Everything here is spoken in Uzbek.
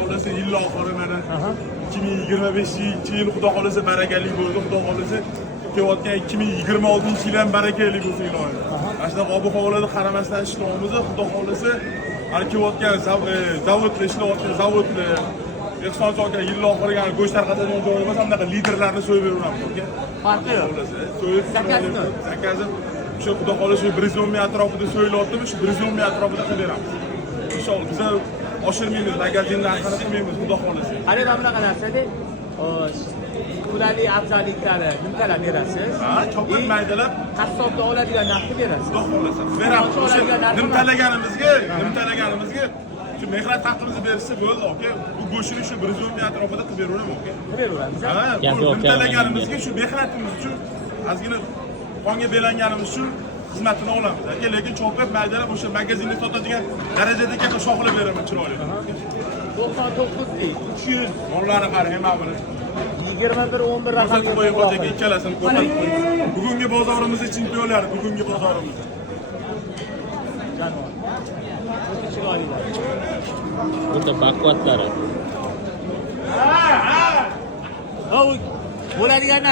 xohlasa yil oxiri mana 2025-yil xudo xohlasa barakali bo'ldi, xudo xohlasa kelayotgan 2026-yil ham barakali bo'lsin iloyim. Mana shunaqa ob-havolarga qaramasdan ishlaymiz, xudo xohlasa hali kelayotgan zavodlar ishlayotgan zavodlar ehson so'ka yil oxiriga go'sht tarqatadigan joyimiz ham bunaqa liderlarni so'yib beraveramiz, aka. Farqi yo'q. So'yib zakazim shu xudo xohlasa 110 ming atrofida so'yilyaptimi, shu 110 ming atrofida qilib beramiz. Inshaalloh biz oshirmaymiz, magazinni aqlini qilmaymiz, xudo xohlasa. Qani bunaqa narsada ularning afzalliklari nimalar berasiz? Ha, chopat maydalab qassobda oladigan narxni berasiz. Xudo xohlasa beramiz. Nim talaganimizga shu mehnat haqimizni bersa bo'ldi, aka. Bu go'shtni shu 110 ming atrofida qilib beraveraman, aka. Beraveramiz. Ha, nim talaganimizga shu mehnatimiz uchun ozgina qonga belanganimiz uchun xizmatini olamiz, aka. Lekin chopat maydalab o'sha magazinda sotadigan darajadagi shoxlab beraman chiroyli. 99 deng, 300. Mollari qarang, hamma buni. 21-11 raqamga qo'yib qo'ying, ikkalasini ko'rsatib qo'ying. Bugungi bozorimiz chempionlar, bugungi bozorimiz. Burada bakvatlari. Ha, bo'ladigan